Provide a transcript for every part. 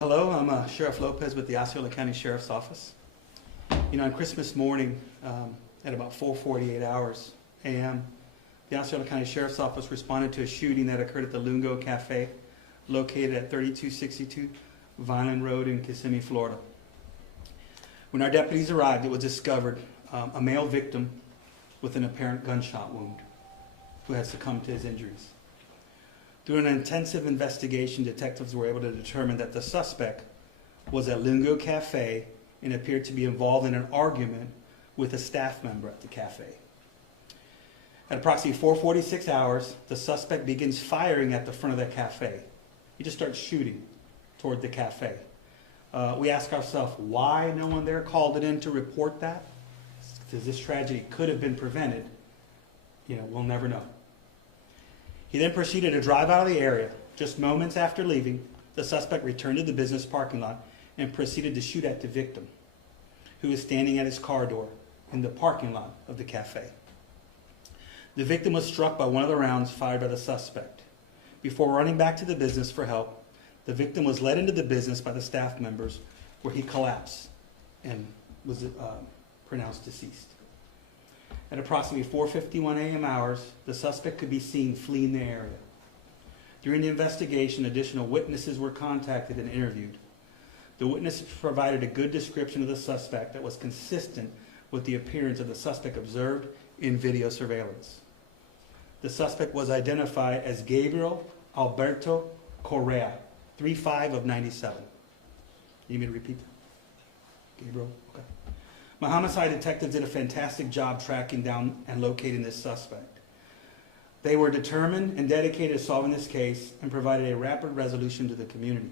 Hello, I'm Sheriff Lopez with the Osceola County Sheriff's Office. On Christmas morning, at about 4:48 hours a.m., the Osceola County Sheriff's Office responded to a shooting that occurred at the Lungo Cafe, located at 3262 Vineland Road in Kissimmee, Florida. When our deputies arrived, it was discovered a male victim with an apparent gunshot wound who had succumbed to his injuries. Through an intensive investigation, detectives were able to determine that the suspect was at Lungo Cafe and appeared to be involved in an argument with a staff member at the cafe. At approximately 4:46 hours, the suspect begins firing at the front of the cafe. He just starts shooting toward the cafe. We ask ourselves why no one there called it in to report that, because this tragedy could have been prevented. We'll never know. He then proceeded to drive out of the area. Just moments after leaving, the suspect returned to the business parking lot and proceeded to shoot at the victim, who was standing at his car door in the parking lot of the cafe. The victim was struck by one of the rounds fired by the suspect. Before running back to the business for help, the victim was led into the business by the staff members, where he collapsed and was pronounced deceased. At approximately 4:51 a.m. hours, the suspect could be seen fleeing the area. During the investigation, additional witnesses were contacted and interviewed. The witnesses provided a good description of the suspect that was consistent with the appearance of the suspect observed in video surveillance. The suspect was identified as Gabriel Alberto Correa, 3'5" of 97. You need me to repeat that? Gabriel? Okay. My homicide detectives did a fantastic job tracking down and locating this suspect. They were determined and dedicated to solving this case and provided a rapid resolution to the community.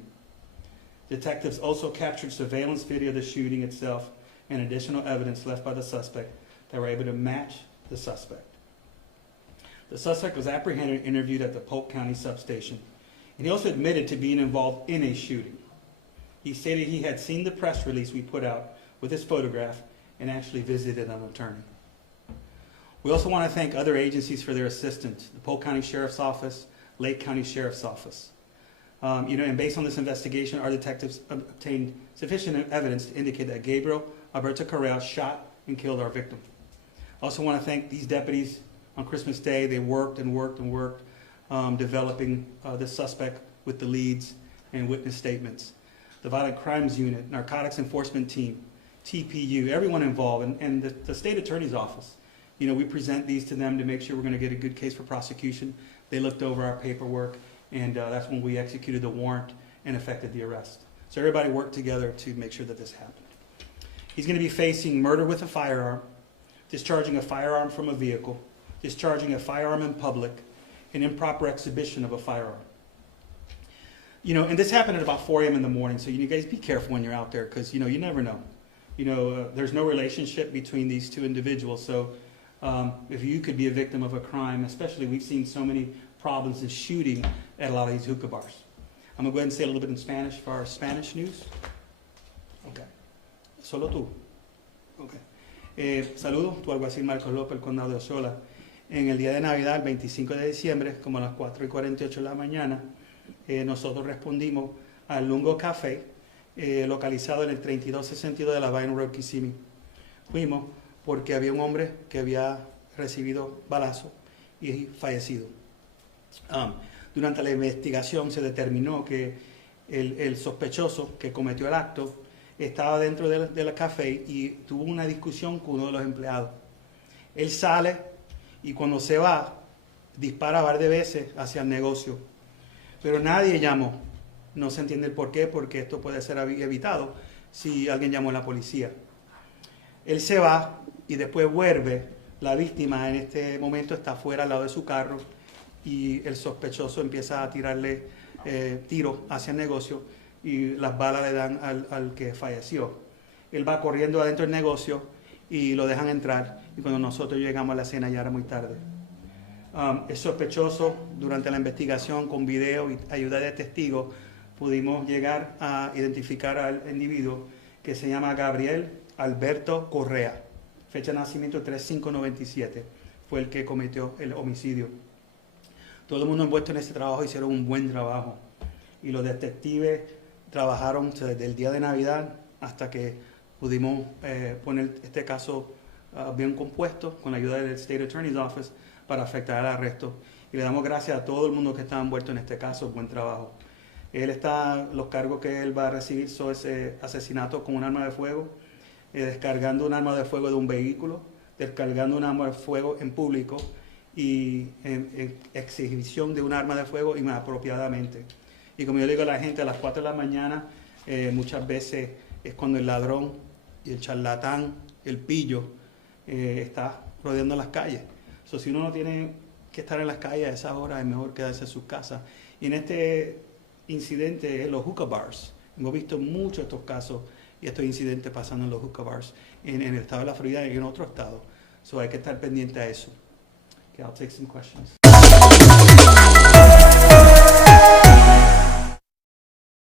Detectives also captured surveillance video of the shooting itself and additional evidence left by the suspect that were able to match the suspect. The suspect was apprehended and interviewed at the Polk County substation, and he also admitted to being involved in a shooting. He stated he had seen the press release we put out with his photograph and actually visited an attorney. We also want to thank other agencies for their assistance: the Polk County Sheriff's Office, Lake County Sheriff's Office. And based on this investigation, our detectives obtained sufficient evidence to indicate that Gabriel Alberto Correa shot and killed our victim. I also want to thank these deputies. On Christmas Day, they worked and worked and worked, developing the suspect with the leads and witness statements. The Violent Crimes Unit, Narcotics Enforcement Team, TPU, everyone involved, and the state attorney's office. We present these to them to make sure we're going to get a good case for prosecution. They looked over our paperwork, and that's when we executed the warrant and effected the arrest. So everybody worked together to make sure that this happened. He's going to be facing murder with a firearm, discharging a firearm from a vehicle, discharging a firearm in public, and improper exhibition of a firearm. And this happened at about 4 a.m. in the morning, so you guys be careful when you're out there, because you never know. There's no relationship between these two individuals, so if you could be a victim of a crime, especially we've seen so many problems in shooting at a lot of these hookah bars. I'm going to go ahead and say a little bit in Spanish for our Spanish news. Okay. Solo tú. Okay. Saludos, tu alguacil Marcos López, el condado de Osceola. En el día de Navidad, el 25 de diciembre, como a las 4:48 de la mañana, nosotros respondimos al Lungo Café, localizado en el 3262 de la Vineland Road, Kissimmee. Fuimos porque había un hombre que había recibido balazo y fallecido. Durante la investigación se determinó que el sospechoso que cometió el acto estaba dentro de la café y tuvo una discusión con uno de los empleados. Él sale y cuando se va dispara varias veces hacia el negocio, pero nadie llamó. No se entiende el por qué, porque esto puede ser evitado si alguien llamó a la policía. Él se va y después vuelve. La víctima en este momento está fuera al lado de su carro y el sospechoso empieza a tirarle tiros hacia el negocio y las balas le dan al que falleció. Él va corriendo adentro del negocio y lo dejan entrar, y cuando nosotros llegamos a la escena ya era muy tarde. El sospechoso, durante la investigación con video y ayuda de testigos, pudimos llegar a identificar al individuo que se llama Gabriel Alberto Correa, fecha de nacimiento 3597, fue el que cometió el homicidio. Todo el mundo envuelto en este trabajo hicieron un buen trabajo y los detectives trabajaron desde el día de Navidad hasta que pudimos poner este caso bien compuesto con la ayuda del State Attorney's Office para afectar el arresto. Y le damos gracias a todo el mundo que está envuelto en este caso. Buen trabajo. Los cargos que él va a recibir son asesinato con un arma de fuego, descargando un arma de fuego de un vehículo, descargando un arma de fuego en público y exhibición de un arma de fuego inapropiadamente. Y como yo le digo a la gente, a las 4 de la mañana muchas veces es cuando el ladrón y el charlatán, el pillo, está rodeando las calles. So, si uno no tiene que estar en las calles a esa hora, es mejor quedarse en su casa. Y en este incidente, en los hookah bars, hemos visto muchos de estos casos y estos incidentes pasando en los hookah bars en el estado de la Florida y en otros estados. So, hay que estar pendiente a eso. Okay, I'll take some questions.